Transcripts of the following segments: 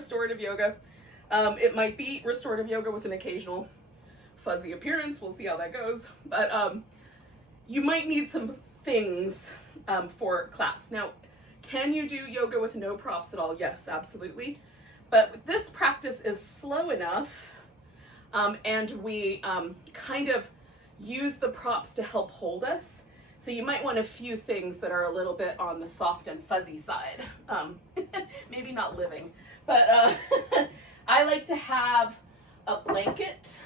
restorative yoga. It might be restorative yoga with an occasional fuzzy appearance. We'll see how that goes. But you might need some things for class. Now, can you do yoga with no props at all? Yes, absolutely. But this practice is slow enough, and we kind of use the props to help hold us. So you might want a few things that are a little bit on the soft and fuzzy side. Maybe not living, but I like to have a blanket,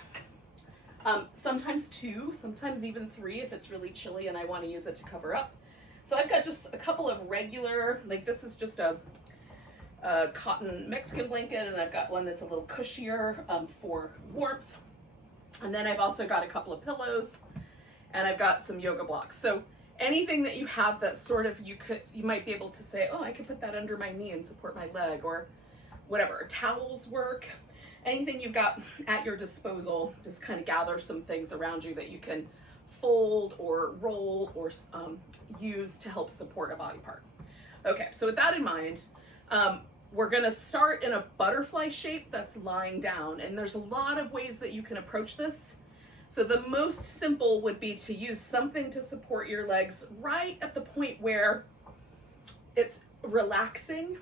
sometimes 2, sometimes even 3 if it's really chilly and I want to use it to cover up. So I've got just a couple of regular, like this is just a cotton Mexican blanket, and I've got one that's a little cushier for warmth. And then I've also got a couple of pillows, and I've got some yoga blocks. So anything that you have that sort of you might be able to say, oh, I could put that under my knee and support my leg, or whatever. Towels work. Anything you've got at your disposal, just kind of gather some things around you that you can fold or roll or use to help support a body part. Okay, so with that in mind, we're gonna start in a butterfly shape that's lying down, and there's a lot of ways that you can approach this. So the most simple would be to use something to support your legs right at the point where it's relaxing.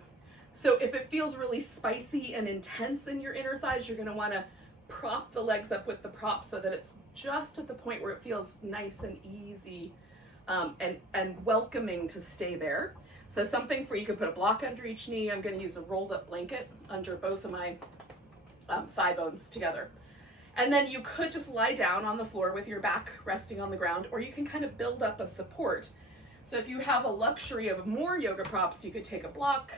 So if it feels really spicy and intense in your inner thighs, you're gonna wanna prop the legs up with the prop so that it's just at the point where it feels nice and easy and welcoming to stay there. So something for, you could put a block under each knee. I'm gonna use a rolled up blanket under both of my thigh bones together. And then you could just lie down on the floor with your back resting on the ground, or you can kind of build up a support. So if you have a luxury of more yoga props, you could take a block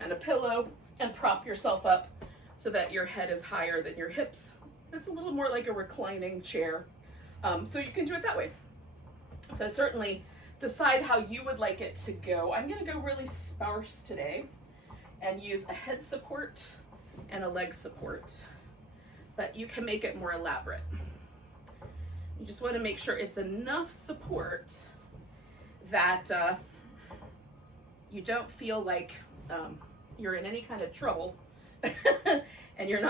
and a pillow and prop yourself up so that your head is higher than your hips. It's a little more like a reclining chair. So you can do it that way. So certainly decide how you would like it to go. I'm gonna go really sparse today and use a head support and a leg support, but you can make it more elaborate. You just wanna make sure it's enough support that you don't feel like you're in any kind of trouble and you're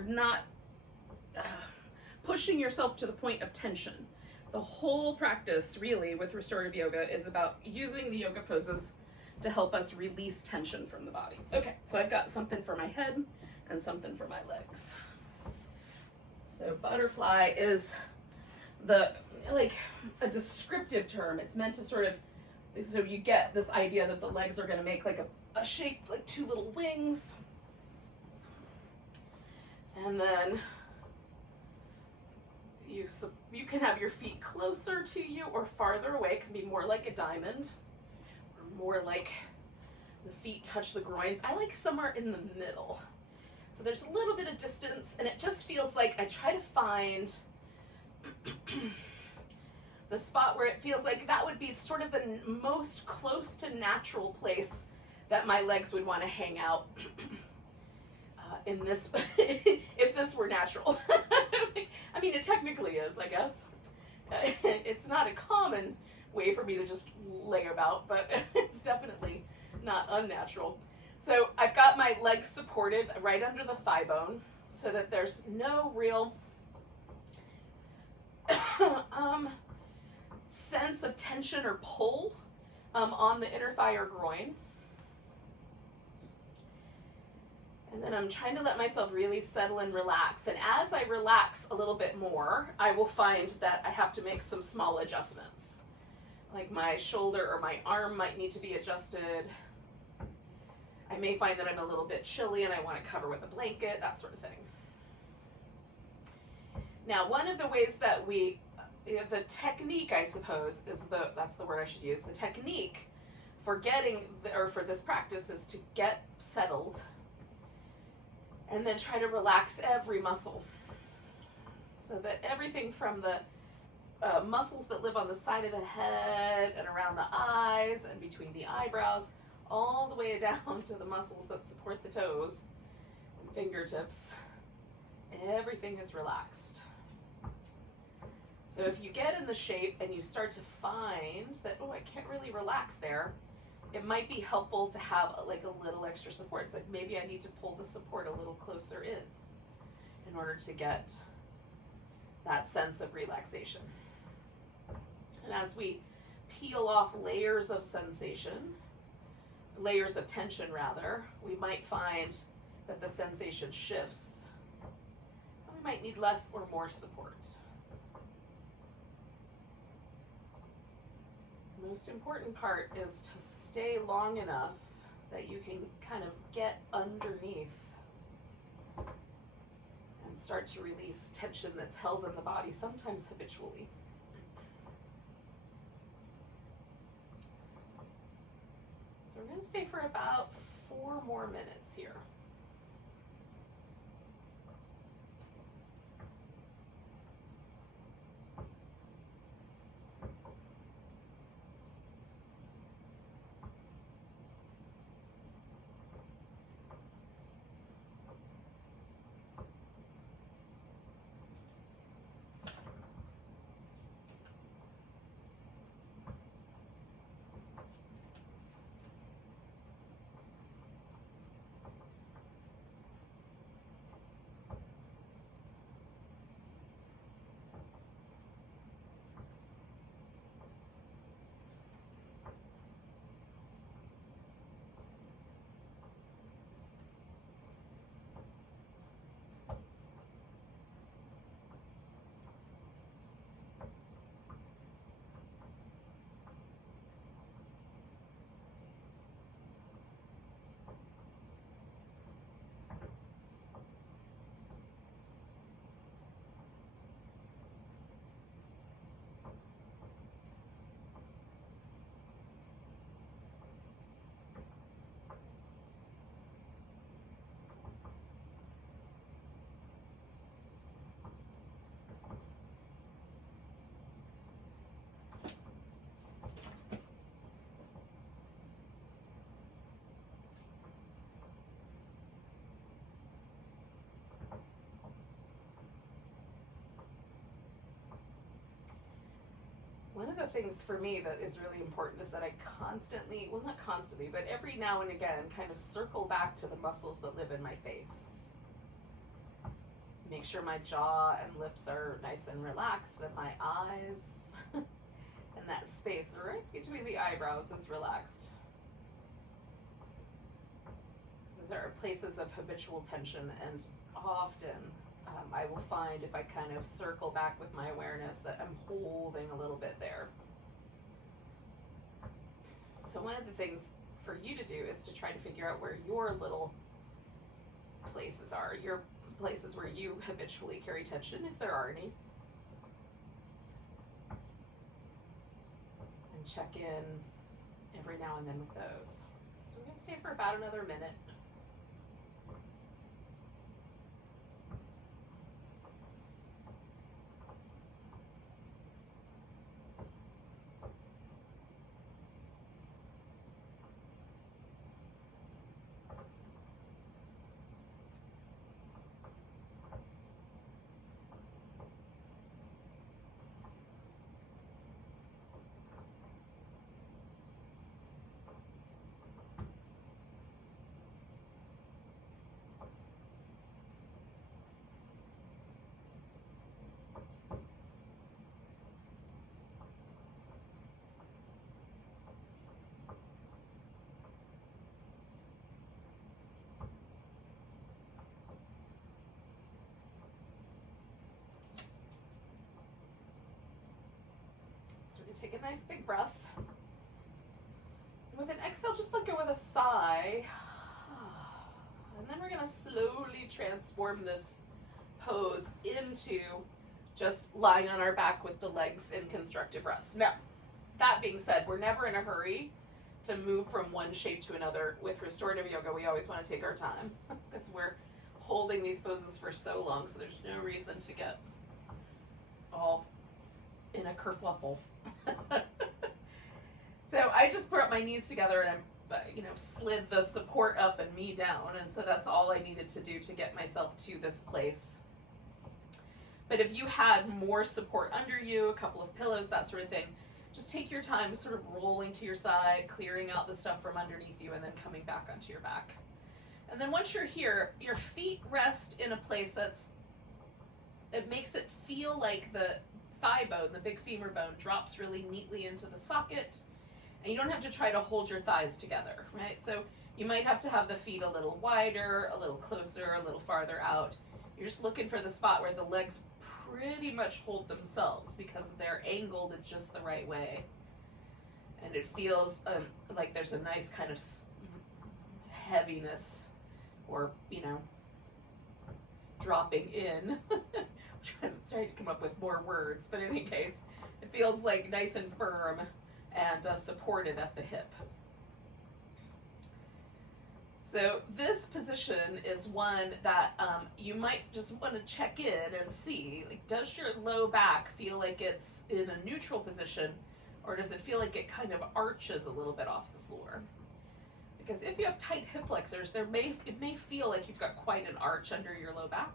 not pushing yourself to the point of tension. The whole practice really with restorative yoga is about using the yoga poses to help us release tension from the body. Okay, so I've got something for my head and something for my legs. So butterfly is like a descriptive term. It's meant to sort of, so you get this idea that the legs are gonna make like a shape, like 2 little wings. And then you can have your feet closer to you or farther away. It can be more like a diamond, or more like the feet touch the groins. I like somewhere in the middle. So there's a little bit of distance, and it just feels like I try to find the spot where it feels like that would be sort of the most close to natural place that my legs would want to hang out in this, if this were natural. I mean, it technically is, I guess. It's not a common way for me to just lay about, but it's definitely not unnatural. So I've got my legs supported right under the thigh bone so that there's no real sense of tension or pull on the inner thigh or groin. And then I'm trying to let myself really settle and relax. And as I relax a little bit more, I will find that I have to make some small adjustments. Like my shoulder or my arm might need to be adjusted. I may find that I'm a little bit chilly and I want to cover with a blanket, that sort of thing. Now, one of the ways that the technique, I suppose, that's the word I should use. The technique for for this practice is to get settled and then try to relax every muscle. So that everything from the muscles that live on the side of the head and around the eyes and between the eyebrows, all the way down to the muscles that support the toes and fingertips, everything is relaxed. So if you get in the shape and you start to find that, oh, I can't really relax there, it might be helpful to have like a little extra support. It's like maybe I need to pull the support a little closer in order to get that sense of relaxation. And as we peel off layers of sensation, layers of tension rather, we might find that the sensation shifts. And we might need less or more support. The most important part is to stay long enough that you can kind of get underneath and start to release tension that's held in the body, sometimes habitually. So we're going to stay for about 4 more minutes here. One of the things for me that is really important is that I constantly, well not constantly, but every now and again kind of circle back to the muscles that live in my face. Make sure my jaw and lips are nice and relaxed, that my eyes and that space right between the eyebrows is relaxed. Those are places of habitual tension, and often I will find if I kind of circle back with my awareness that I'm holding a little bit there. So one of the things for you to do is to try to figure out where your little places are, your places where you habitually carry tension, if there are any. And check in every now and then with those. So we're going to stay for about another minute. So we're going to take a nice big breath. With an exhale, just let go with a sigh. And then we're going to slowly transform this pose into just lying on our back with the legs in constructive rest. Now, that being said, we're never in a hurry to move from one shape to another. With restorative yoga, we always want to take our time because we're holding these poses for so long, so there's no reason to get all in a kerfluffle. So I just brought my knees together and I, slid the support up and me down, and so that's all I needed to do to get myself to this place. But if you had more support under you, a couple of pillows, that sort of thing, just take your time sort of rolling to your side, clearing out the stuff from underneath you, and then coming back onto your back. And then once you're here, your feet rest in a place it makes it feel like the thigh bone, the big femur bone, drops really neatly into the socket, and you don't have to try to hold your thighs together, right? So you might have to have the feet a little wider, a little closer, a little farther out. You're just looking for the spot where the legs pretty much hold themselves because they're angled in just the right way. And it feels like there's a nice kind of heaviness, or, you know, dropping in. Trying to come up with more words, but in any case, it feels like nice and firm and supported at the hip. So this position is one that you might just want to check in and see, like, does your low back feel like it's in a neutral position, or does it feel like it kind of arches a little bit off the floor? Because if you have tight hip flexors, it may feel like you've got quite an arch under your low back.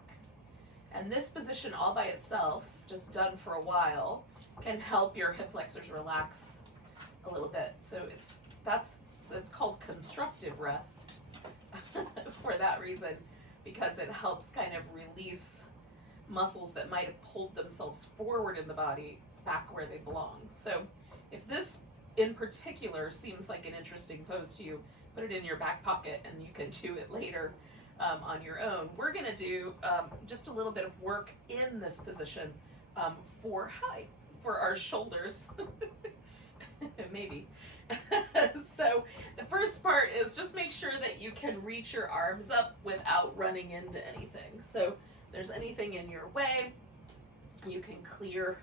And this position all by itself, just done for a while, can help your hip flexors relax a little bit. So that's called constructive rest for that reason, because it helps kind of release muscles that might have pulled themselves forward in the body back where they belong. So if this in particular seems like an interesting pose to you, put it in your back pocket and you can do it later on your own. We're going to do just a little bit of work in this position for our shoulders. Maybe. So the first part is just make sure that you can reach your arms up without running into anything. So if there's anything in your way, you can clear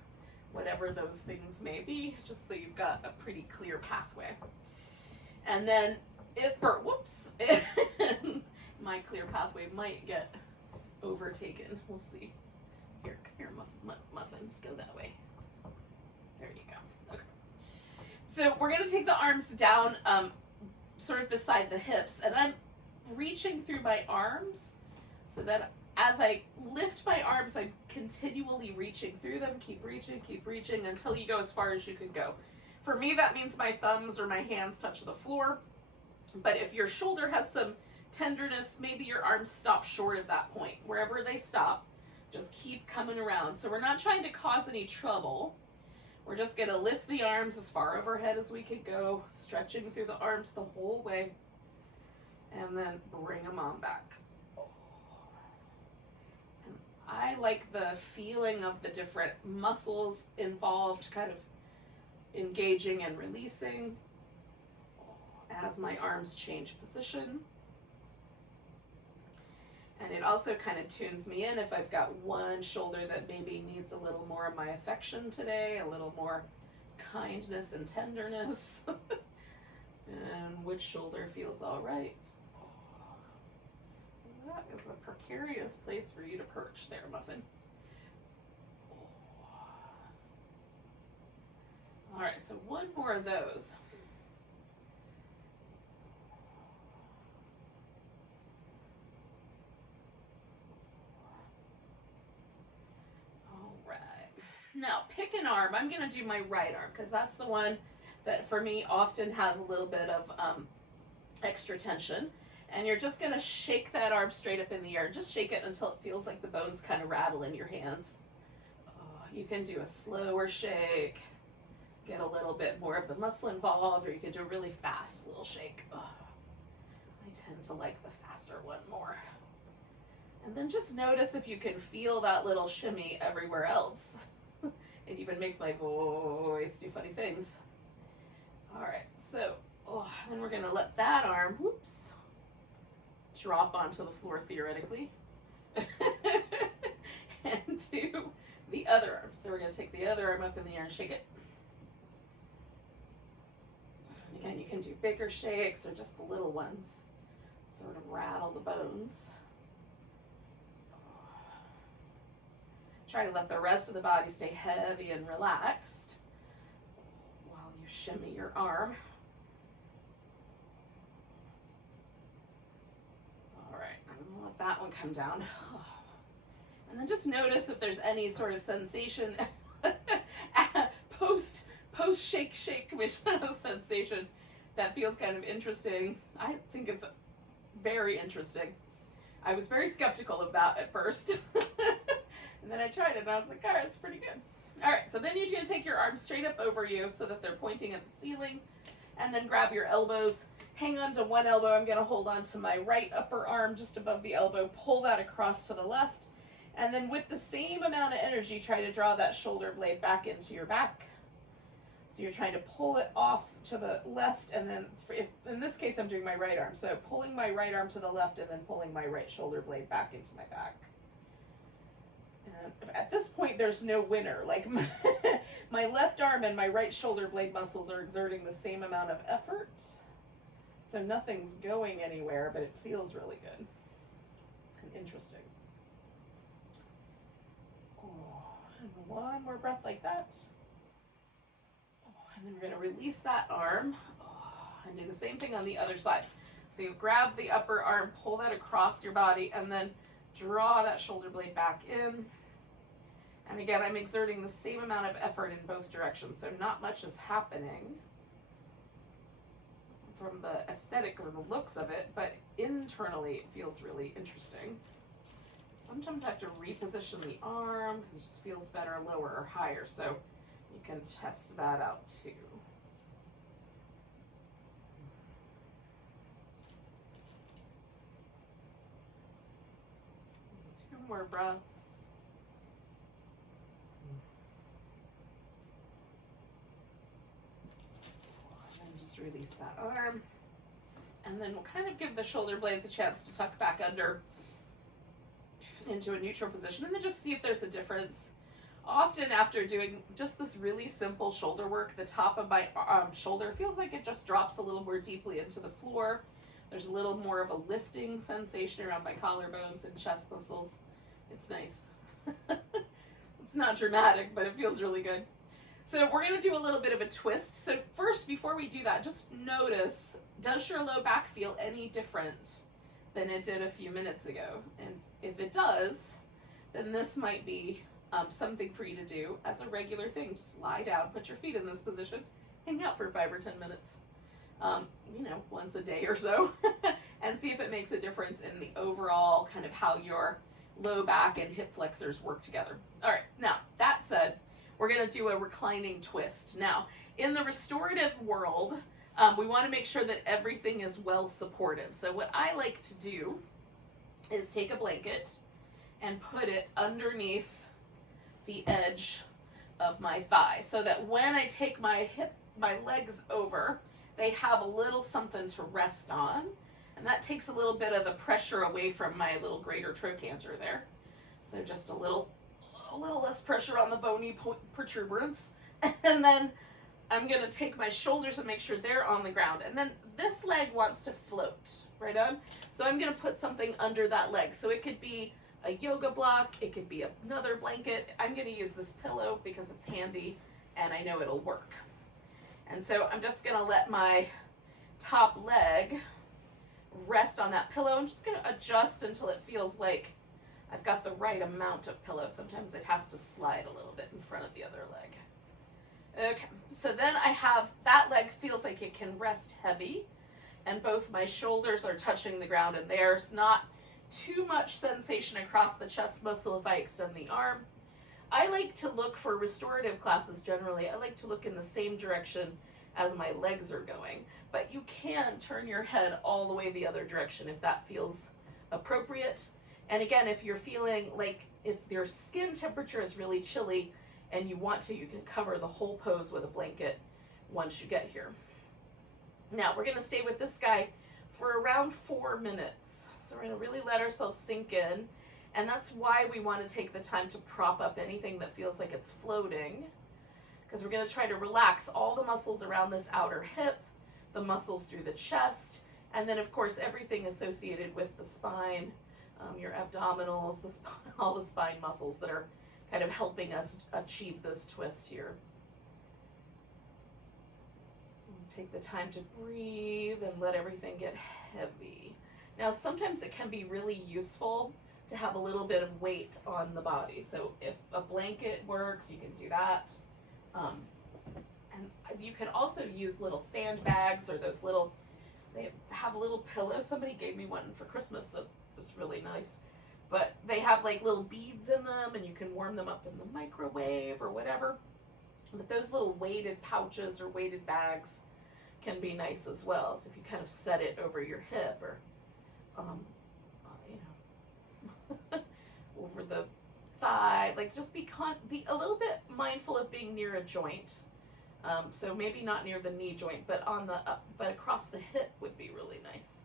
whatever those things may be, just so you've got a pretty clear pathway. And then my clear pathway might get overtaken. We'll see. Here, come here, muffin. Go that way. There you go. Okay. So we're going to take the arms down sort of beside the hips, and I'm reaching through my arms so that as I lift my arms, I'm continually reaching through them. Keep reaching until you go as far as you can go. For me, that means my thumbs or my hands touch the floor. But if your shoulder has some tenderness, maybe your arms stop short of that point. Wherever they stop, just keep coming around. So we're not trying to cause any trouble. We're just going to lift the arms as far overhead as we could go, stretching through the arms the whole way, and then bring them on back. And I like the feeling of the different muscles involved, kind of engaging and releasing as my arms change position. And it also kind of tunes me in if I've got one shoulder that maybe needs a little more of my affection today, a little more kindness and tenderness, and which shoulder feels all right. That is a precarious place for you to perch there, Muffin. All right, so one more of those. Now, pick an arm. I'm going to do my right arm because that's the one that for me often has a little bit of extra tension. And you're just going to shake that arm straight up in the air. Just shake it until it feels like the bones kind of rattle in your hands. You can do a slower shake, get a little bit more of the muscle involved, or you can do a really fast little shake. I tend to like the faster one more. And then just notice if you can feel that little shimmy everywhere else. It even makes my voice do funny things. All right, so then we're gonna let that arm, drop onto the floor theoretically. And do the other arm. So we're gonna take the other arm up in the air and shake it. And again, you can do bigger shakes or just the little ones. Sort of rattle the bones. Try to let the rest of the body stay heavy and relaxed while you shimmy your arm. All right, I'm gonna let that one come down. And then just notice if there's any sort of sensation post post shake sensation that feels kind of interesting. I think it's very interesting. I was very skeptical of that at first. And then I tried it and I was like, all right, it's pretty good. All right, so then you're gonna take your arms straight up over you so that they're pointing at the ceiling, and then grab your elbows. Hang on to one elbow. I'm gonna hold on to my right upper arm just above the elbow, pull that across to the left, and then with the same amount of energy, try to draw that shoulder blade back into your back. So you're trying to pull it off to the left, and then in this case, I'm doing my right arm. So pulling my right arm to the left and then pulling my right shoulder blade back into my back. And at this point, there's no winner. Like my left arm and my right shoulder blade muscles are exerting the same amount of effort. So nothing's going anywhere, but it feels really good and interesting. Oh, and one more breath like that. And then we're going to release that arm and do the same thing on the other side. So you grab the upper arm, pull that across your body, and then draw that shoulder blade back in. And again, I'm exerting the same amount of effort in both directions, so not much is happening from the aesthetic or the looks of it, but internally it feels really interesting. Sometimes I have to reposition the arm because it just feels better lower or higher, so you can test that out too. 2 more breaths. And just release that arm. And then we'll kind of give the shoulder blades a chance to tuck back under into a neutral position, and then just see if there's a difference. Often after doing just this really simple shoulder work, the top of my shoulder feels like it just drops a little more deeply into the floor. There's a little more of a lifting sensation around my collarbones and chest muscles. It's nice. It's not dramatic, but it feels really good. So we're going to do a little bit of a twist. So first, before we do that, just notice, does your low back feel any different than it did a few minutes ago? And if it does, then this might be something for you to do as a regular thing. Just lie down, put your feet in this position, hang out for 5 or 10 minutes, once a day or so, and see if it makes a difference in the overall kind of how your low back and hip flexors work together. All right, now that said, we're going to do a reclining twist. Now, in the restorative world, we want to make sure that everything is well supported. So what I like to do is take a blanket and put it underneath the edge of my thigh, so that when I take my legs over, they have a little something to rest on, and that takes a little bit of the pressure away from my little greater trochanter there. So just a little less pressure on the bony protuberance, and then I'm gonna take my shoulders and make sure they're on the ground, and then this leg wants to float right on. So I'm gonna put something under that leg. So it could be a yoga block, it could be another blanket. I'm going to use this pillow because it's handy and I know it'll work. And so I'm just going to let my top leg rest on that pillow. I'm just going to adjust until it feels like I've got the right amount of pillow. Sometimes it has to slide a little bit in front of the other leg. Okay, so then I have that leg feels like it can rest heavy, and both my shoulders are touching the ground, and there's not too much sensation across the chest muscle if I extend the arm. I like to look for restorative classes generally. I like to look in the same direction as my legs are going, but you can turn your head all the way the other direction if that feels appropriate. And again, if you're feeling like if your skin temperature is really chilly and you want to, you can cover the whole pose with a blanket once you get here. Now we're going to stay with this guy for around 4 minutes. So we're going to really let ourselves sink in, and that's why we want to take the time to prop up anything that feels like it's floating, because we're going to try to relax all the muscles around this outer hip, the muscles through the chest, and then of course everything associated with the spine, your abdominals, all the spine muscles that are kind of helping us achieve this twist here. Take the time to breathe and let everything get heavy. Now, sometimes it can be really useful to have a little bit of weight on the body. So if a blanket works, you can do that. And you can also use little sandbags or those little, they have little pillows. Somebody gave me one for Christmas that was really nice. But they have like little beads in them, and you can warm them up in the microwave or whatever. But those little weighted pouches or weighted bags can be nice as well. So if you kind of set it over your hip or, over the thigh, like just be a little bit mindful of being near a joint. So maybe not near the knee joint, but but across the hip would be really nice.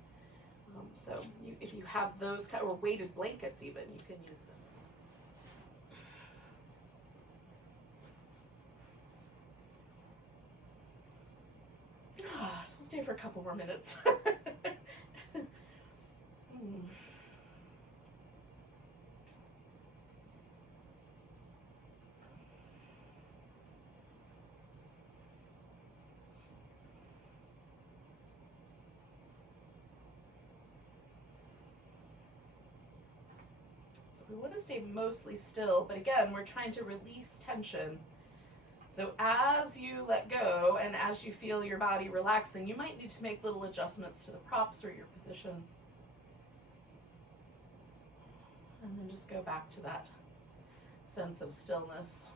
So if you have those kind or weighted blankets, even you can use them. So we'll stay for a couple more minutes. We want to stay mostly still, but again, we're trying to release tension. So as you let go and as you feel your body relaxing, you might need to make little adjustments to the props or your position. And then just go back to that sense of stillness.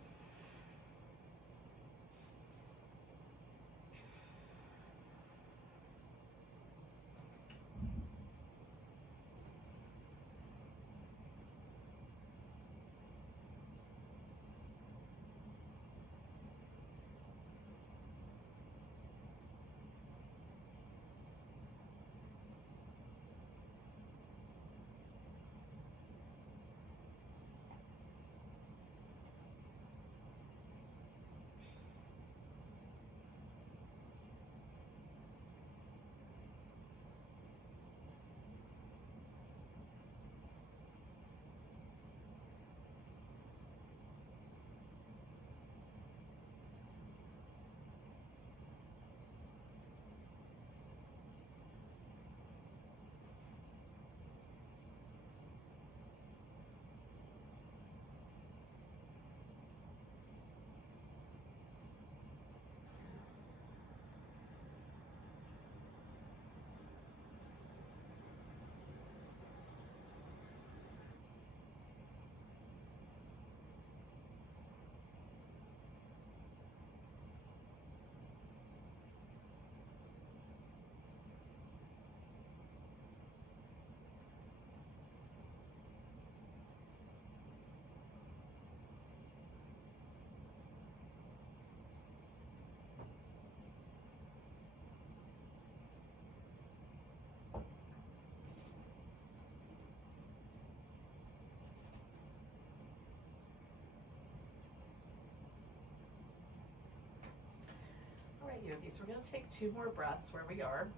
All right, yogis, we're going to take 2 more breaths where we are.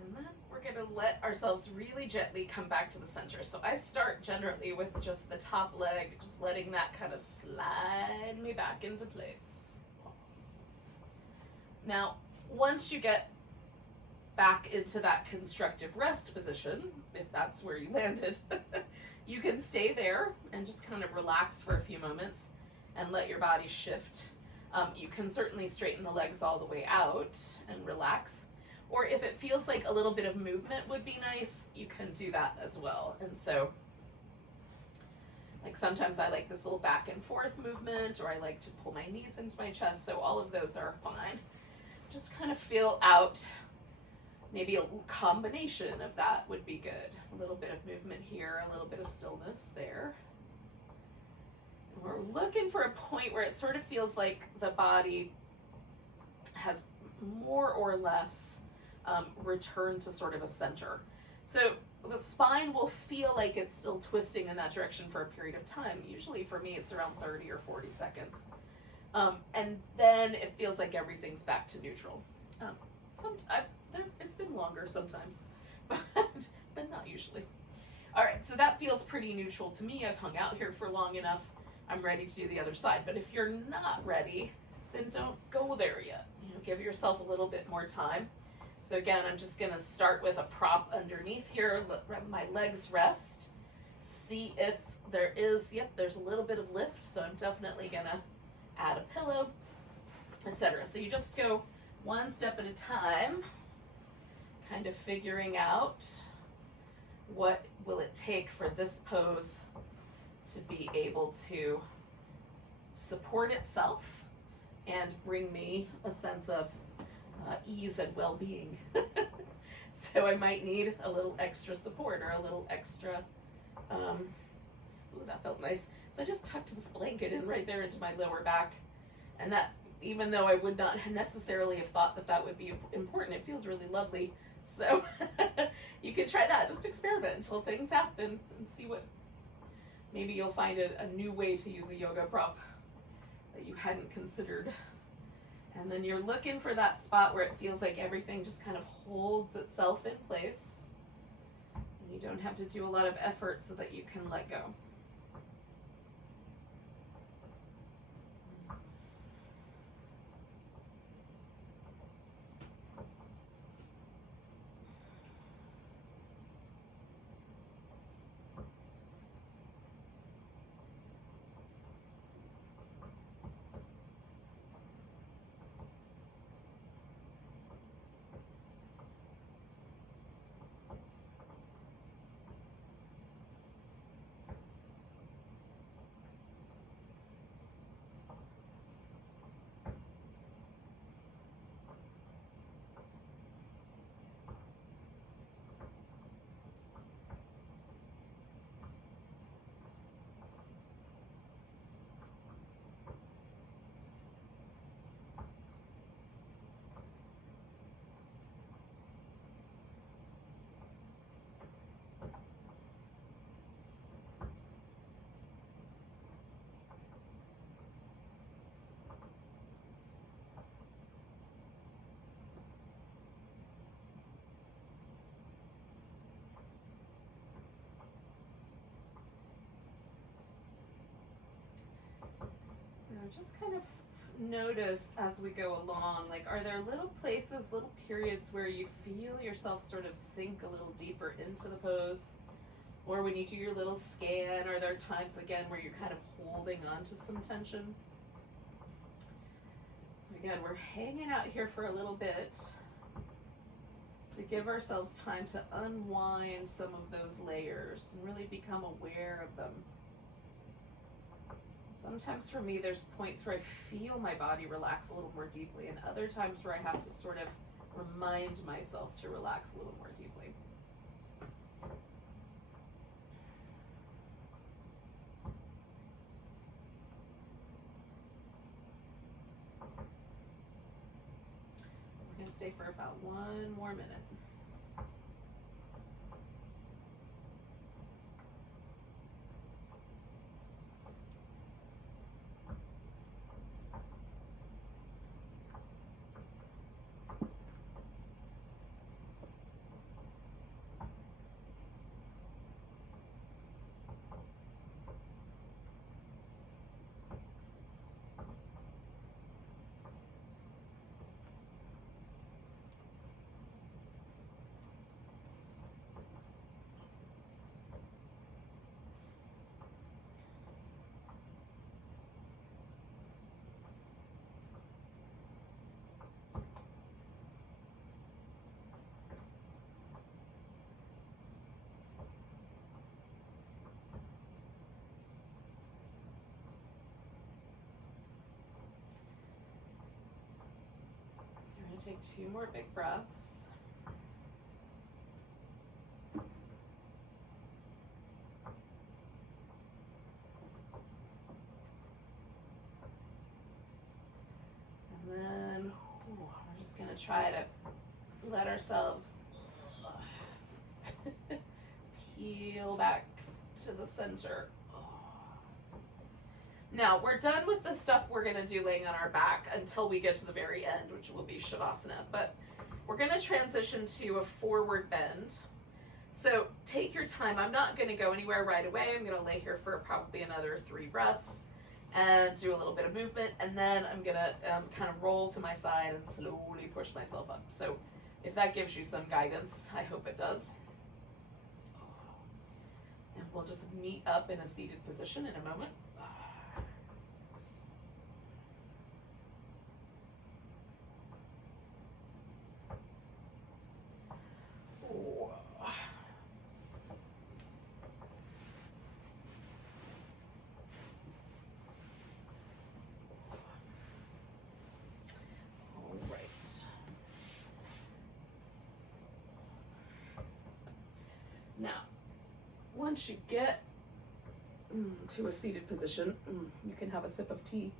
And then we're going to let ourselves really gently come back to the center. So I start generally with just the top leg, just letting that kind of slide me back into place. Now, once you get back into that constructive rest position, if that's where you landed, you can stay there and just kind of relax for a few moments and let your body shift. You can certainly straighten the legs all the way out and relax. Or if it feels like a little bit of movement would be nice, you can do that as well. And so, like sometimes I like this little back and forth movement, or I like to pull my knees into my chest. So all of those are fine. Just kind of feel out. Maybe a combination of that would be good. A little bit of movement here, a little bit of stillness there. And we're looking for a point where it sort of feels like the body has more or less returned to sort of a center. So the spine will feel like it's still twisting in that direction for a period of time. Usually for me, it's around 30 or 40 seconds. And then it feels like everything's back to neutral. It's been longer sometimes, but not usually. All right, so that feels pretty neutral to me. I've hung out here for long enough. I'm ready to do the other side. But if you're not ready, then don't go there yet. Give yourself a little bit more time. So again, I'm just gonna start with a prop underneath here, let my legs rest. See if there is, yep, there's a little bit of lift, so I'm definitely gonna add a pillow, etc. So you just go one step at a time, kind of figuring out what will it take for this pose to be able to support itself and bring me a sense of ease and well-being. So I might need a little extra support or a little extra, ooh, that felt nice. So I just tucked this blanket in right there into my lower back, and that, even though I would not necessarily have thought that that would be important, it feels really lovely. So you can try that, just experiment until things happen and see what, maybe you'll find a new way to use a yoga prop that you hadn't considered. And then you're looking for that spot where it feels like everything just kind of holds itself in place. And you don't have to do a lot of effort so that you can let go. So just kind of notice as we go along, like, are there little places, little periods where you feel yourself sort of sink a little deeper into the pose? Or when you do your little scan, are there times again where you're kind of holding on to some tension? So again, we're hanging out here for a little bit to give ourselves time to unwind some of those layers and really become aware of them. Sometimes for me, there's points where I feel my body relax a little more deeply, and other times where I have to sort of remind myself to relax a little more deeply. We're going to stay for about 1 more minute. So we're going to take 2 more big breaths. And then we're just going to try to let ourselves peel back to the center. Now, we're done with the stuff we're going to do laying on our back until we get to the very end, which will be Shavasana. But we're going to transition to a forward bend. So take your time. I'm not going to go anywhere right away. I'm going to lay here for probably another 3 breaths and do a little bit of movement. And then I'm going to kind of roll to my side and slowly push myself up. So If that gives you some guidance, I hope it does. And we'll just meet up in a seated position in a moment. Now, once you get to a seated position, you can have a sip of tea.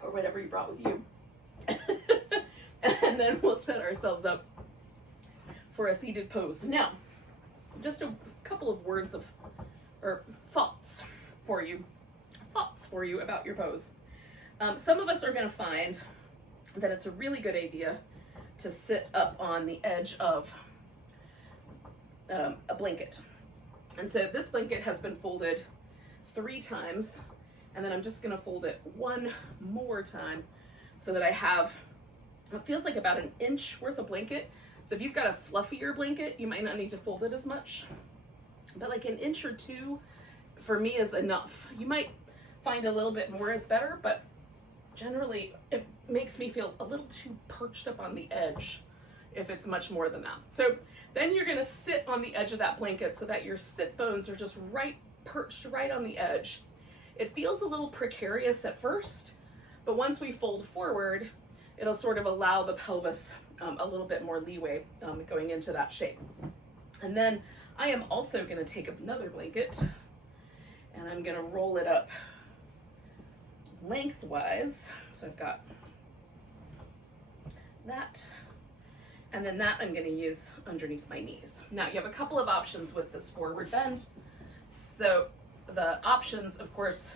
Or whatever you brought with you. And then we'll set ourselves up for a seated pose. Now, just a couple of words of, or thoughts for you about your pose. Some of us are going to find that it's a really good idea to sit up on the edge of a blanket. And so this blanket has been folded 3 times, and then I'm just gonna fold it one more time so that I have, it feels like about an inch worth of blanket. So if you've got a fluffier blanket, you might not need to fold it as much, but like an inch or 2 for me is enough. You might find a little bit more is better, but generally it makes me feel a little too perched up on the edge if it's much more than that. So then you're gonna sit on the edge of that blanket so that your sit bones are just perched right on the edge. It feels a little precarious at first, but once we fold forward, it'll sort of allow the pelvis a little bit more leeway going into that shape. And then I am also gonna take another blanket and I'm gonna roll it up lengthwise. So I've got that, and then that I'm going to use underneath my knees. Now you have a couple of options with this forward bend. So the options, of course,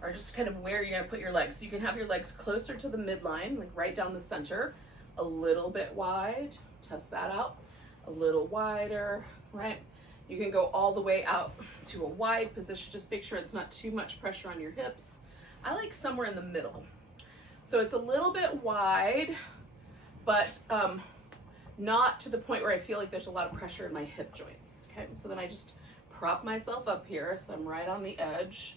are just kind of where you're going to put your legs. So you can have your legs closer to the midline, like right down the center, a little bit wide, test that out, a little wider, right? You can go all the way out to a wide position. Just make sure it's not too much pressure on your hips. I like somewhere in the middle. So it's a little bit wide, but not to the point where I feel like there's a lot of pressure in my hip joints, okay? So then I just prop myself up here, so I'm right on the edge,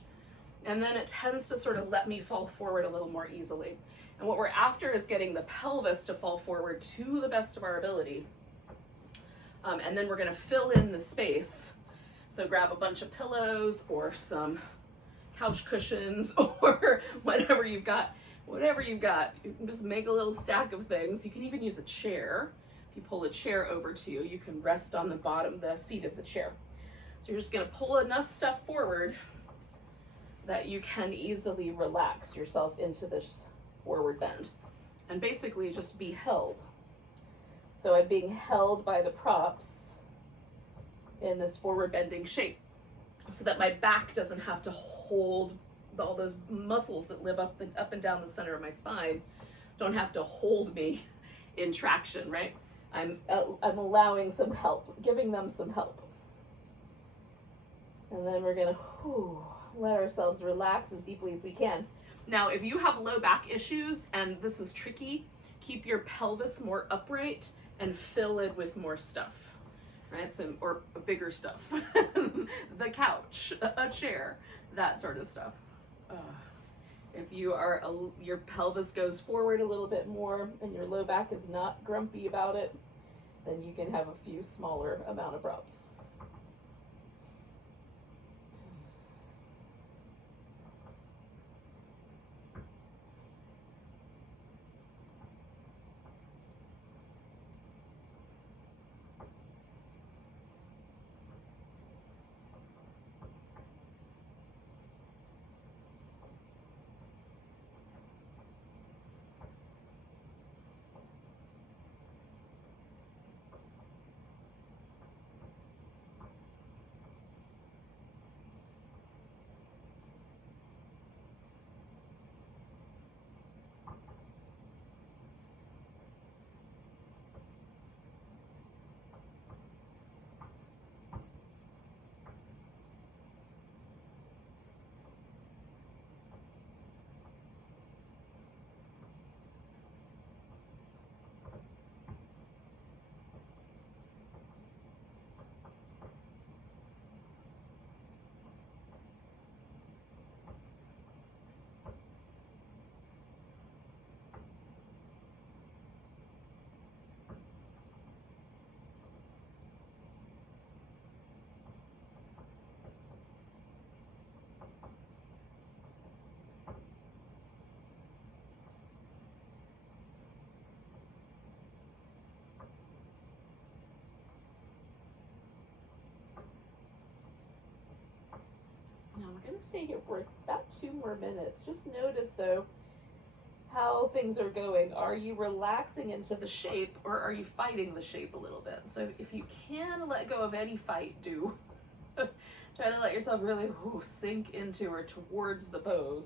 and then it tends to sort of let me fall forward a little more easily. And what we're after is getting the pelvis to fall forward to the best of our ability. And then we're gonna fill in the space. So grab a bunch of pillows or some couch cushions or whatever you've got. You can just make a little stack of things. You can even use a chair. If you pull a chair over to you, you can rest on the bottom, the seat of the chair. So you're just gonna pull enough stuff forward that you can easily relax yourself into this forward bend and basically just be held. So I'm being held by the props in this forward bending shape so that my back doesn't have to hold all those muscles that live up and down the center of my spine, don't have to hold me in traction, right? I'm allowing some help, giving them some help. And then we're gonna let ourselves relax as deeply as we can. Now, if you have low back issues and this is tricky, keep your pelvis more upright and fill it with more stuff, right? Or bigger stuff, the couch, a chair, that sort of stuff. If your pelvis goes forward a little bit more and your low back is not grumpy about it, then you can have a few smaller amount of props. going to stay here for about 2 more minutes. Just notice, though, how things are going. Are you relaxing into the shape, or are you fighting the shape a little bit? So if you can let go of any fight, do. Try to let yourself really sink into or towards the pose.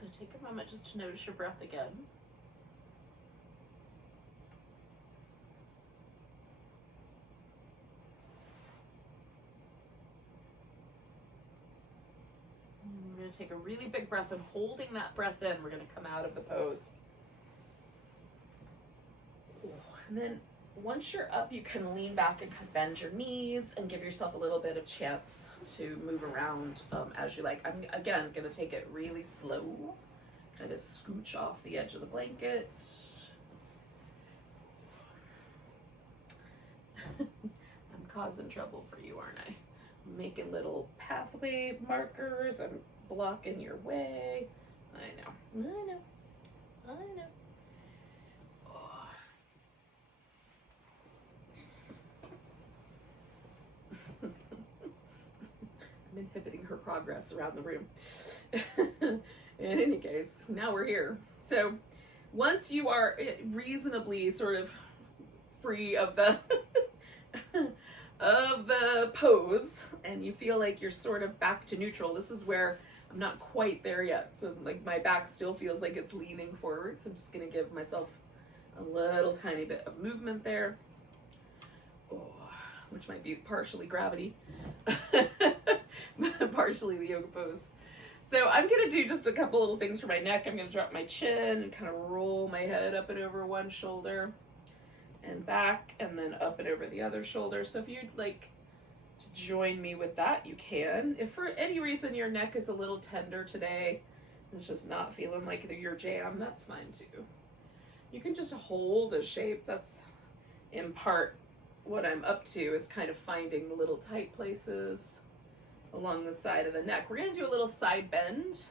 So take a moment just to notice your breath again. We're going to take a really big breath, and holding that breath in, we're going to come out of the pose. And then once you're up, you can lean back and kind of bend your knees and give yourself a little bit of chance to move around as you like. I'm, again, going to take it really slow. Kind of scooch off the edge of the blanket. I'm causing trouble for you, aren't I? I'm making little pathway markers. I'm blocking your way. I know. Oh. I'm inhibiting her progress around the room. In any case, now we're here. So once you are reasonably sort of free of the of the pose, and you feel like you're sort of back to neutral, this is where I'm not quite there yet. So like my back still feels like it's leaning forward. So I'm just gonna give myself a little tiny bit of movement there. Oh, which might be partially gravity, partially the yoga pose. So I'm gonna do just a couple little things for my neck. I'm gonna drop my chin and kind of roll my head up and over one shoulder and back, and then up and over the other shoulder. So if you'd like to join me with that, you can. If for any reason your neck is a little tender today, it's just not feeling like your jam, that's fine too. You can just hold a shape. That's in part what I'm up to, is kind of finding the little tight places along the side of the neck. We're gonna do a little side bend,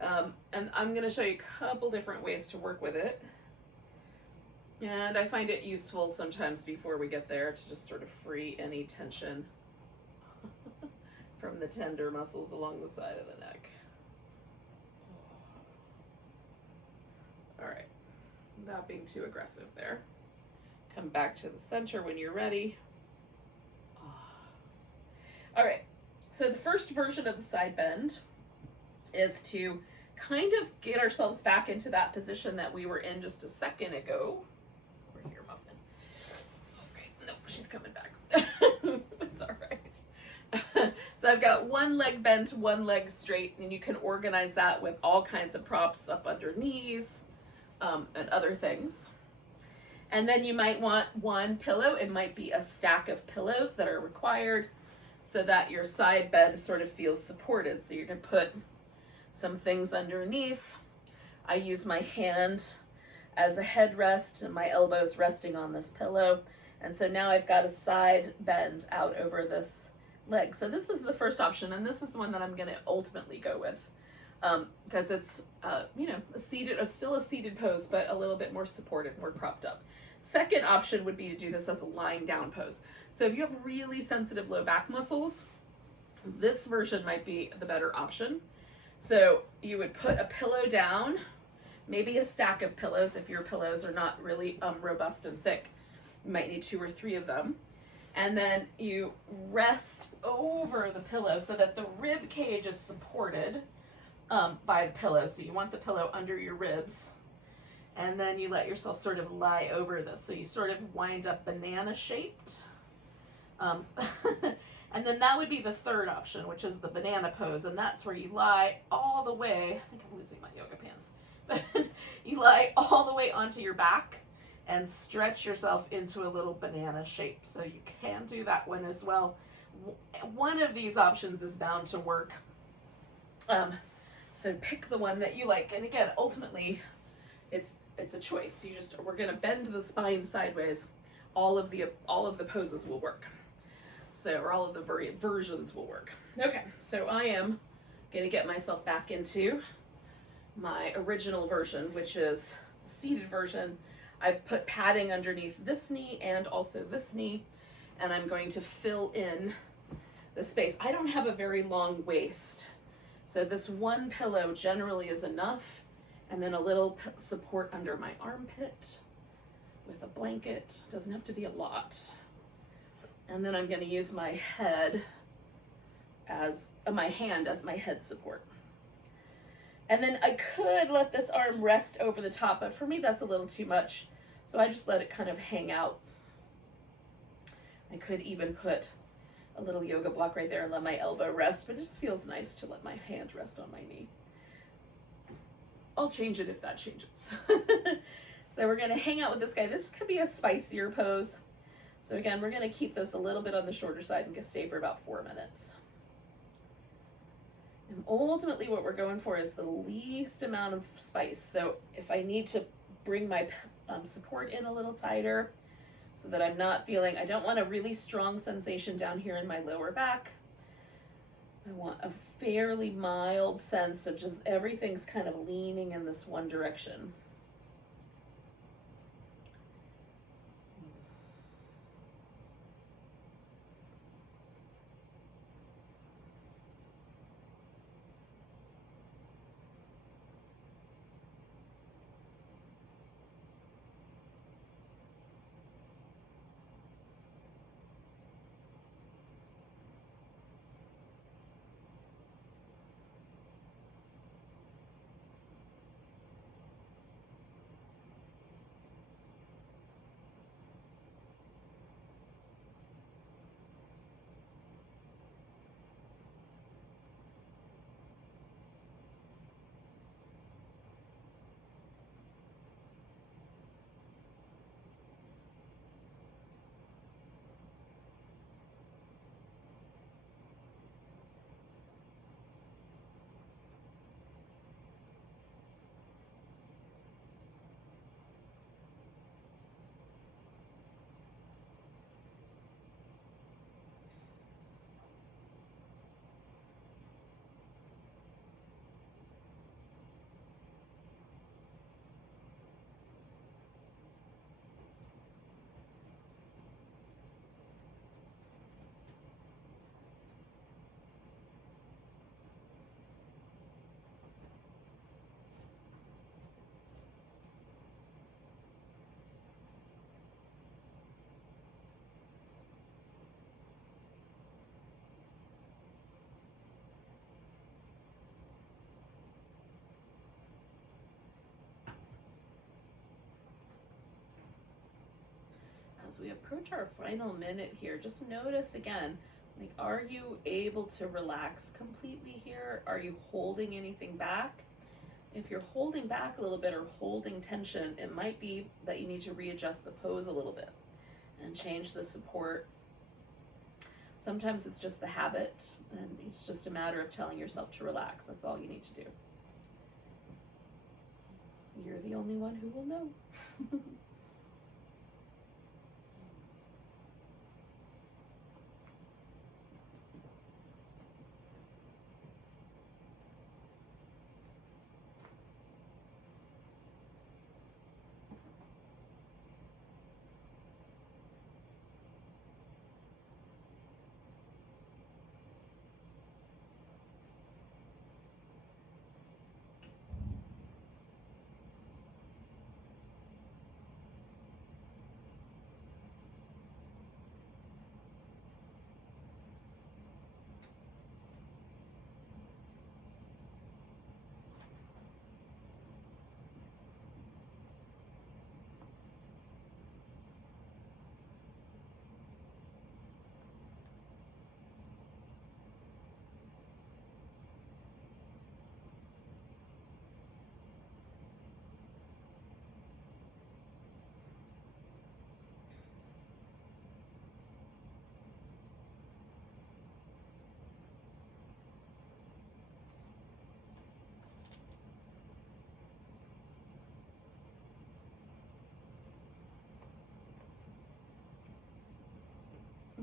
and I'm gonna show you a couple different ways to work with it. And I find it useful sometimes before we get there to just sort of free any tension from the tender muscles along the side of the neck. All right. without being too aggressive there. Come back to the center when you're ready. All right, so the first version of the side bend is to kind of get ourselves back into that position that we were in just a second ago. Over here, Muffin. Okay, no, she's coming back. It's all right. So I've got one leg bent, one leg straight, and you can organize that with all kinds of props up under knees and other things. And then you might want one pillow. It might be a stack of pillows that are required so that your side bend sort of feels supported. So you can put some things underneath. I use my hand as a headrest and my elbows resting on this pillow. And so now I've got a side bend out over this leg. So this is the first option, and this is the one that I'm going to ultimately go with because it's, still a seated pose, but a little bit more supported, more propped up. Second option would be to do this as a lying down pose. So if you have really sensitive low back muscles, this version might be the better option. So you would put a pillow down, maybe a stack of pillows if your pillows are not really robust and thick. You might need 2 or 3 of them. And then you rest over the pillow so that the rib cage is supported by the pillow. So you want the pillow under your ribs. And then you let yourself sort of lie over this. So you sort of wind up banana shaped. And then that would be the third option, which is the banana pose. And that's where you lie all the way. I think I'm losing my yoga pants. But you lie all the way onto your back and stretch yourself into a little banana shape. So you can do that one as well. One of these options is bound to work. So pick the one that you like. And again, ultimately, it's a choice. We're going to bend the spine sideways. All of the poses will work. Or all of the versions will work. Okay, so I am going to get myself back into my original version, which is a seated version. I've put padding underneath this knee and also this knee, and I'm going to fill in the space. I don't have a very long waist, so this one pillow generally is enough, and then a little support under my armpit with a blanket. Doesn't have to be a lot. And then I'm going to use my head as my hand as my head support. And then I could let this arm rest over the top, but for me that's a little too much. So I just let it kind of hang out. I could even put a little yoga block right there and let my elbow rest, but it just feels nice to let my hand rest on my knee. I'll change it if that changes. So we're going to hang out with this guy. This could be a spicier pose. So again, we're going to keep this a little bit on the shorter side and stay for about 4 minutes. And ultimately what we're going for is the least amount of spice. So if I need to bring my support in a little tighter so that I'm not feeling, I don't want a really strong sensation down here in my lower back. I want a fairly mild sense of just everything's kind of leaning in this one direction. as we approach our final minute here, just notice again, like, are you able to relax completely here? Are you holding anything back? If you're holding back a little bit or holding tension, it might be that you need to readjust the pose a little bit and change the support. Sometimes it's just the habit, and it's just a matter of telling yourself to relax. That's all you need to do. You're the only one who will know.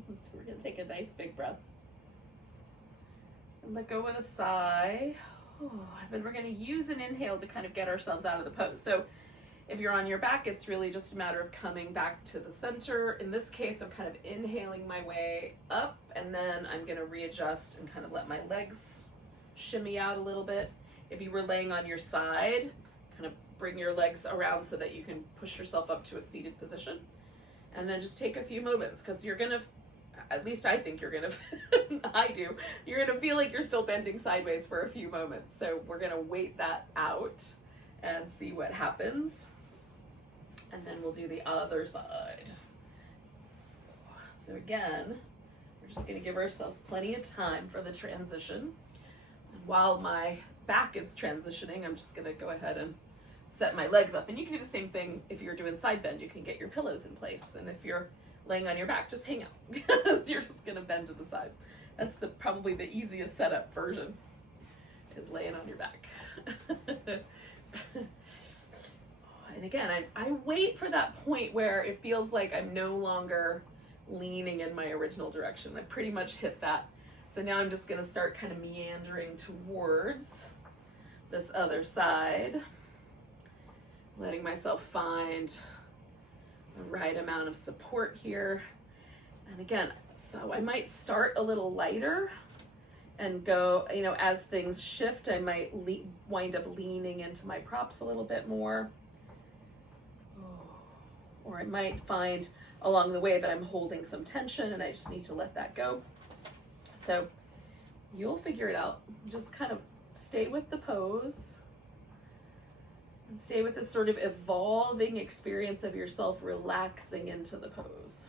So we're going to take a nice big breath and let go with a sigh. Oh, and then we're going to use an inhale to kind of get ourselves out of the pose. So if you're on your back, it's really just a matter of coming back to the center. In this case, I'm kind of inhaling my way up, and then I'm going to readjust and kind of let my legs shimmy out a little bit. If you were laying on your side, kind of bring your legs around so that you can push yourself up to a seated position. And then just take a few moments, because you're going to, at least I think you're going to, I do, you're going to feel like you're still bending sideways for a few moments. So we're going to wait that out and see what happens. And then we'll do the other side. So again, we're just going to give ourselves plenty of time for the transition. And while my back is transitioning, I'm just going to go ahead and set my legs up. And you can do the same thing if you're doing side bend. You can get your pillows in place. And if you're laying on your back, just hang out, because you're just going to bend to the side. That's probably the easiest setup version, is laying on your back. And again, I wait for that point where it feels like I'm no longer leaning in my original direction. I pretty much hit that. So now I'm just going to start kind of meandering towards this other side, letting myself find the right amount of support here. And again, so I might start a little lighter and go, as things shift, I might wind up leaning into my props a little bit more. Or I might find along the way that I'm holding some tension and I just need to let that go. So you'll figure it out. Just kind of stay with the pose and stay with this sort of evolving experience of yourself relaxing into the pose.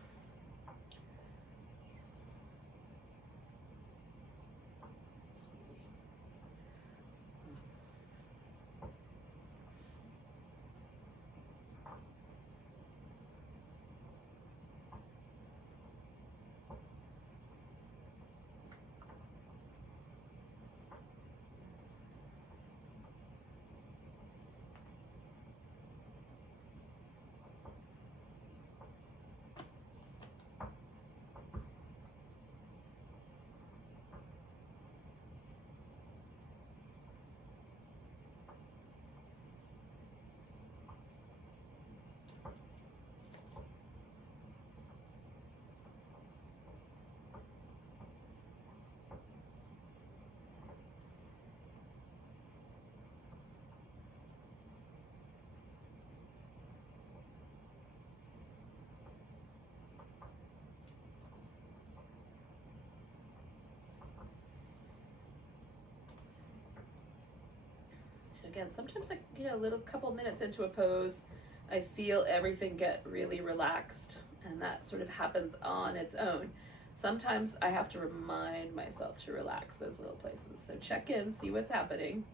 So again, sometimes a little couple minutes into a pose, I feel everything get really relaxed, And that sort of happens on its own. Sometimes I have to remind myself to relax those little places. So check in, see what's happening.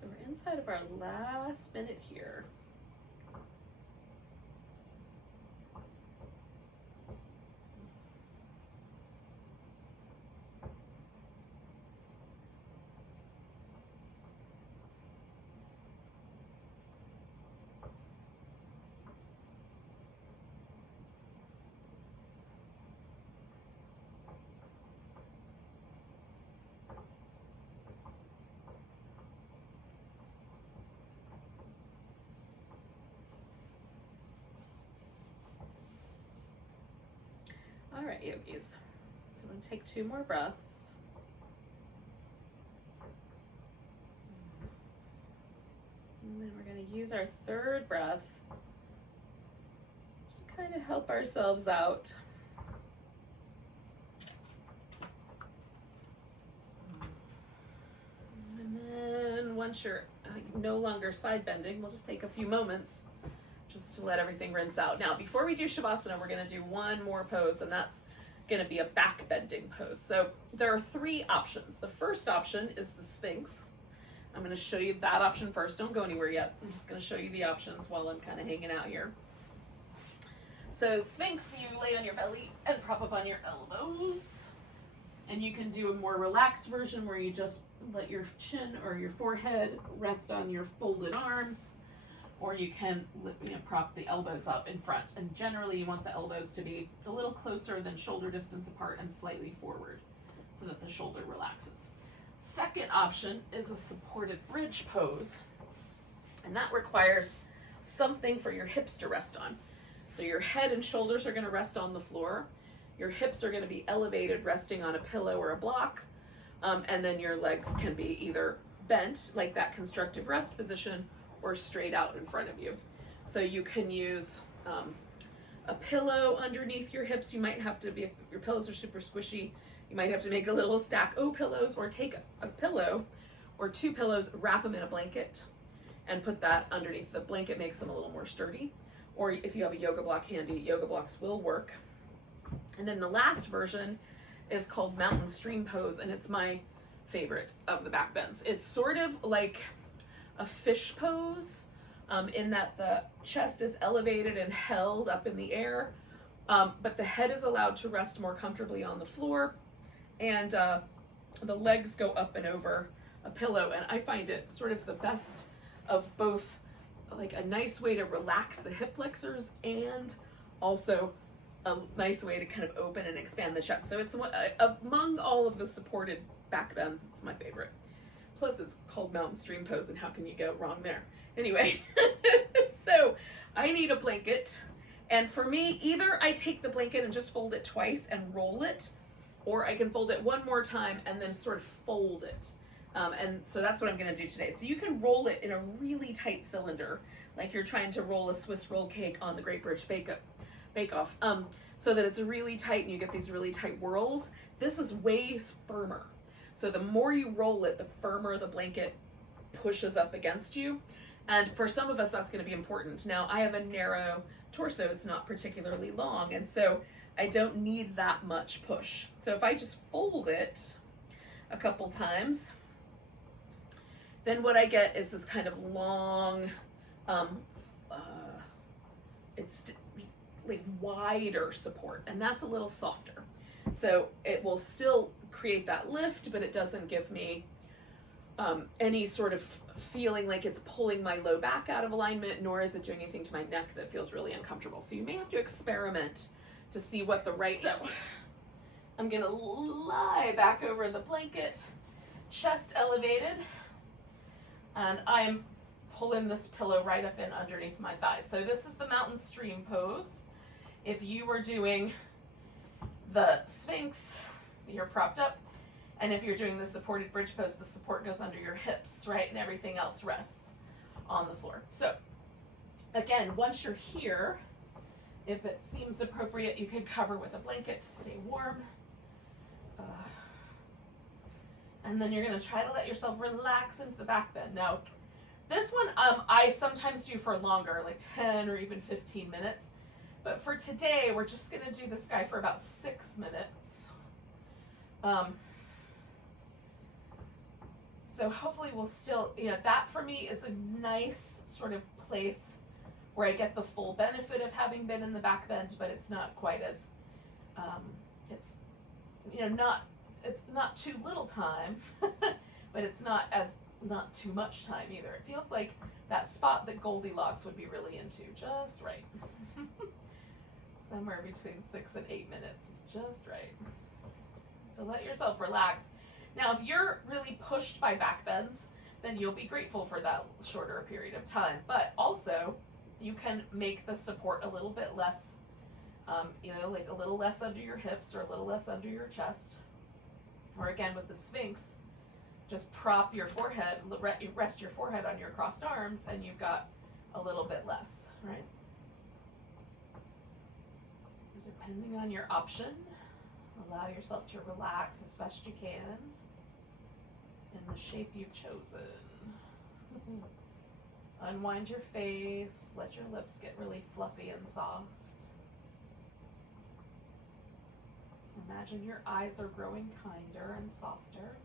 So we're inside of our last minute here. All right, yogis. So I'm going to take 2 more breaths. And then we're going to use our 3rd breath to kind of help ourselves out. And then once you're no longer side bending, we'll just take a few moments just to let everything rinse out. Now, before we do Shavasana, we're going to do one more pose, and that's going to be a back bending pose. So there are 3 options. The first option is the Sphinx. I'm going to show you that option first. Don't go anywhere yet. I'm just going to show you the options while I'm kind of hanging out here. So Sphinx, you lay on your belly and prop up on your elbows. And you can do a more relaxed version where you just let your chin or your forehead rest on your folded arms. Or you can prop the elbows up in front. And generally you want the elbows to be a little closer than shoulder distance apart and slightly forward so that the shoulder relaxes. Second option is a supported bridge pose. And that requires something for your hips to rest on. So your head and shoulders are going to rest on the floor. Your hips are going to be elevated, resting on a pillow or a block. And then your legs can be either bent, like that constructive rest position, or straight out in front of you. So you can use a pillow underneath your hips. You might have to be, if your pillows are super squishy, you might have to make a little stack O pillows, or take a pillow or 2 pillows, wrap them in a blanket and put that underneath. The blanket makes them a little more sturdy. Or if you have a yoga block handy, yoga blocks will work. And then the last version is called mountain stream pose, and it's my favorite of the back bends. It's sort of like a fish pose, in that the chest is elevated and held up in the air, but the head is allowed to rest more comfortably on the floor, and the legs go up and over a pillow. And I find it sort of the best of both, like a nice way to relax the hip flexors and also a nice way to kind of open and expand the chest. So it's among all of the supported back bends, it's my favorite. Plus, it's called mountain stream pose, and how can you go wrong there? Anyway, so I need a blanket. And for me, either I take the blanket and just fold it twice and roll it, or I can fold it one more time and then sort of fold it. And so that's what I'm going to do today. So you can roll it in a really tight cylinder, like you're trying to roll a Swiss roll cake on the Great British Bake Off, so that it's really tight and you get these really tight whirls. This is way firmer. So the more you roll it, the firmer the blanket pushes up against you. And for some of us, that's going to be important. Now, I have a narrow torso. It's not particularly long. And so I don't need that much push. So if I just fold it a couple times, then what I get is this kind of long, it's like wider support, and that's a little softer. So it will still create that lift, but it doesn't give me any sort of feeling like it's pulling my low back out of alignment, nor is it doing anything to my neck that feels really uncomfortable. So you may have to experiment to see what the right... So I'm gonna lie back over the blanket, chest elevated, and I'm pulling this pillow right up in underneath my thighs. So this is the mountain stream pose. If you were doing the Sphinx, you're propped up. And if you're doing the supported bridge pose, the support goes under your hips, right? And everything else rests on the floor. So again, once you're here, if it seems appropriate, you can cover with a blanket to stay warm. And then you're gonna try to let yourself relax into the back bend. Now, this one I sometimes do for longer, like 10 or even 15 minutes. But for today, we're just gonna do this guy for about 6 minutes. So hopefully we'll still, that for me is a nice sort of place where I get the full benefit of having been in the back bend, but it's not quite as, it's not too little time, but it's not too much time either. It feels like that spot that Goldilocks would be really into, just right. Somewhere between 6 and 8 minutes is just right. So let yourself relax. Now, if you're really pushed by back bends, then you'll be grateful for that shorter period of time. But also, you can make the support a little bit less, like a little less under your hips or a little less under your chest. Or again, with the Sphinx, just prop your forehead, rest your forehead on your crossed arms, and you've got a little bit less, right? So depending on your option, allow yourself to relax as best you can in the shape you've chosen. Unwind your face, let your lips get really fluffy and soft. Imagine your eyes are growing kinder and softer.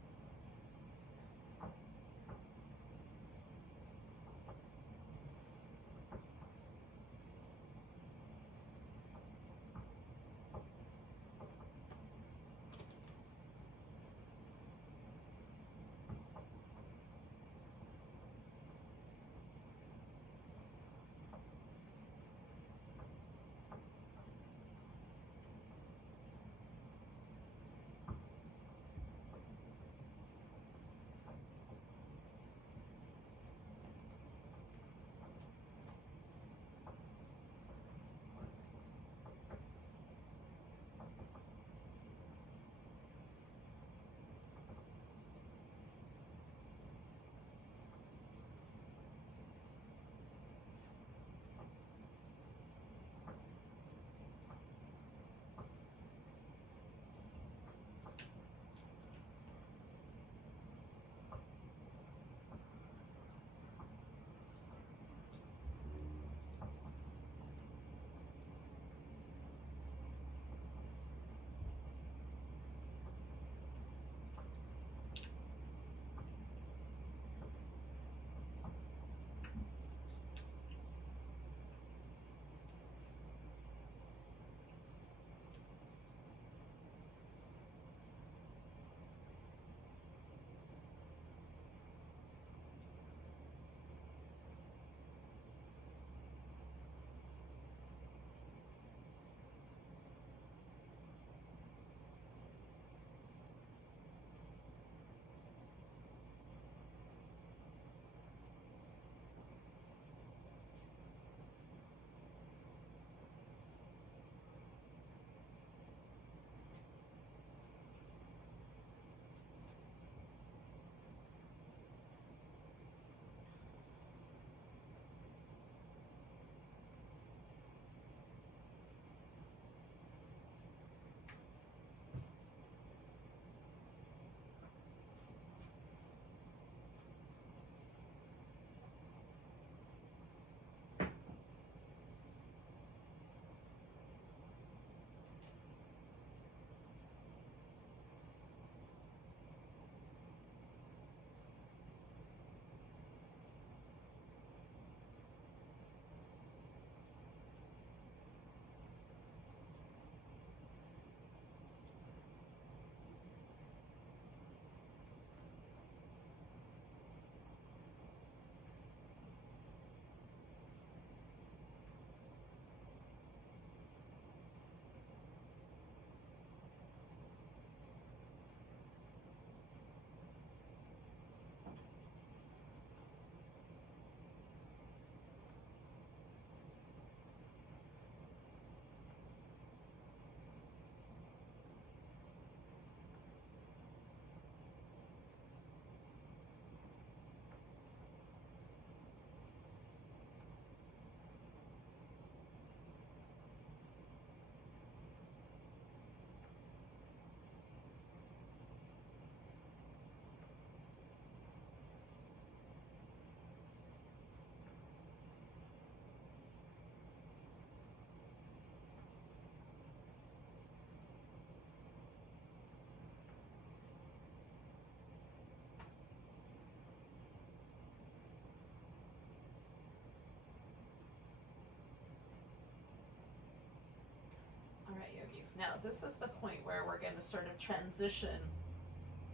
yogis. Now, this is the point where we're going to sort of transition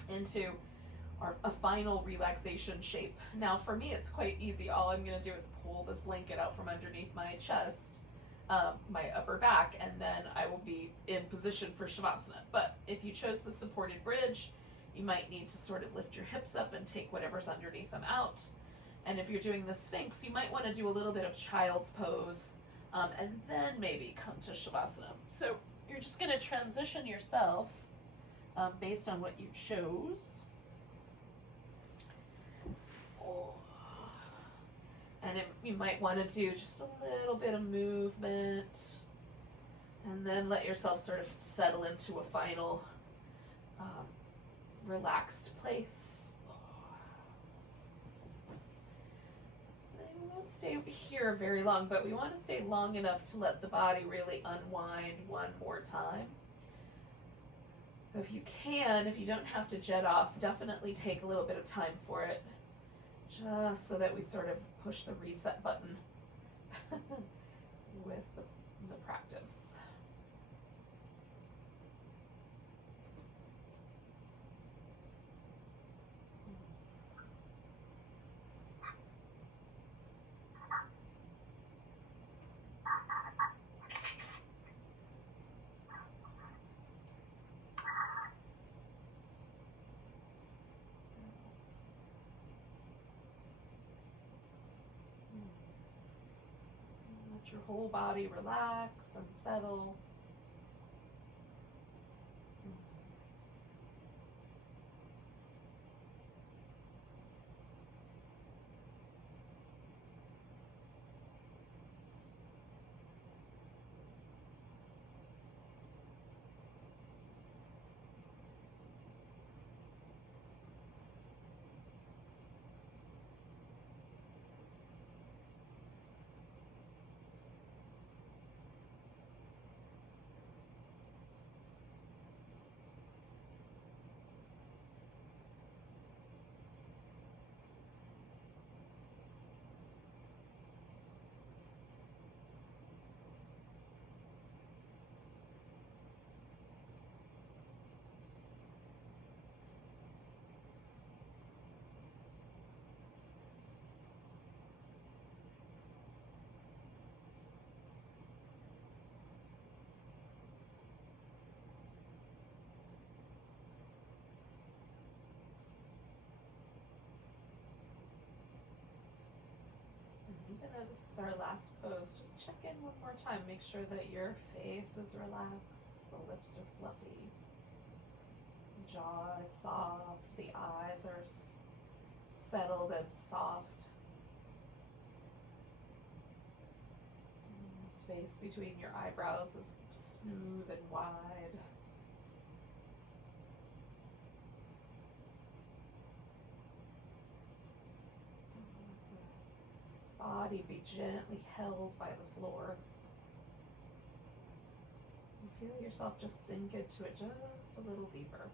into a final relaxation shape. Now, for me, it's quite easy. All I'm going to do is pull this blanket out from underneath my chest, my upper back, and then I will be in position for Shavasana. But if you chose the supported bridge, you might need to sort of lift your hips up and take whatever's underneath them out. And if you're doing the Sphinx, you might want to do a little bit of child's pose, and then maybe come to Shavasana. So you're just going to transition yourself based on what you chose. And you might want to do just a little bit of movement, and then let yourself sort of settle into a final relaxed place. We won't stay here very long, but we want to stay long enough to let the body really unwind one more time. So if you can, if you don't have to jet off, definitely take a little bit of time for it, just so that we sort of push the reset button with the practice. Let your whole body relax and settle. Even though this is our last pose, just check in one more time. Make sure that your face is relaxed, the lips are fluffy, the jaw is soft, the eyes are settled and soft. And the space between your eyebrows is smooth and wide. Body be gently held by the floor. And feel yourself just sink into it just a little deeper.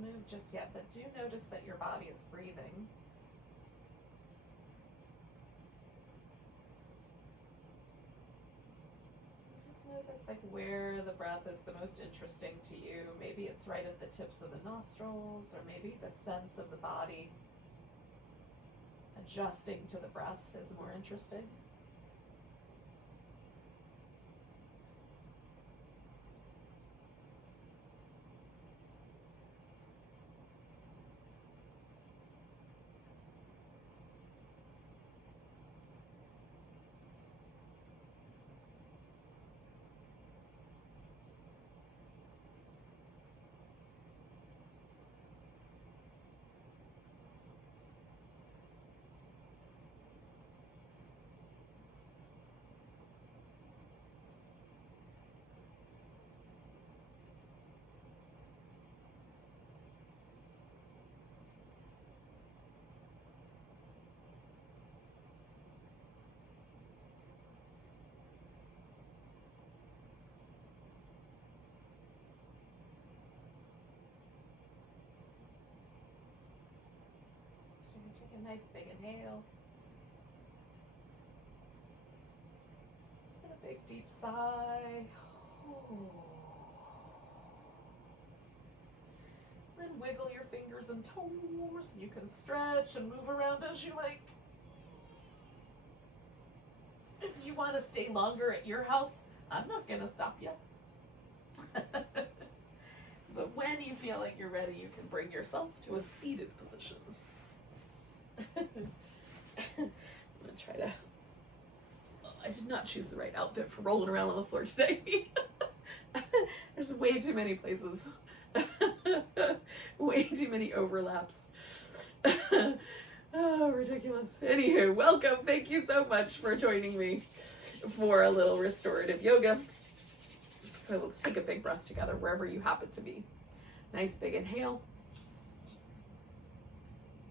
move just yet, but do notice that your body is breathing. Just notice like where the breath is the most interesting to you. Maybe it's right at the tips of the nostrils, or maybe the sense of the body adjusting to the breath is more interesting. So you can take a nice big inhale. And a big deep sigh. Then wiggle your fingers and toes. You can stretch and move around as you like. If you want to stay longer at your house, I'm not going to stop you. But when you feel like you're ready, you can bring yourself to a seated position. I'm going to try to... I did not choose the right outfit for rolling around on the floor today. There's way too many places. Way too many overlaps. Oh, ridiculous. Anywho, welcome. Thank you so much for joining me for a little restorative yoga. So let's take a big breath together wherever you happen to be. Nice big inhale.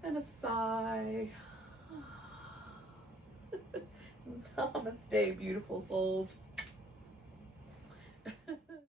And a sigh. Namaste, beautiful souls.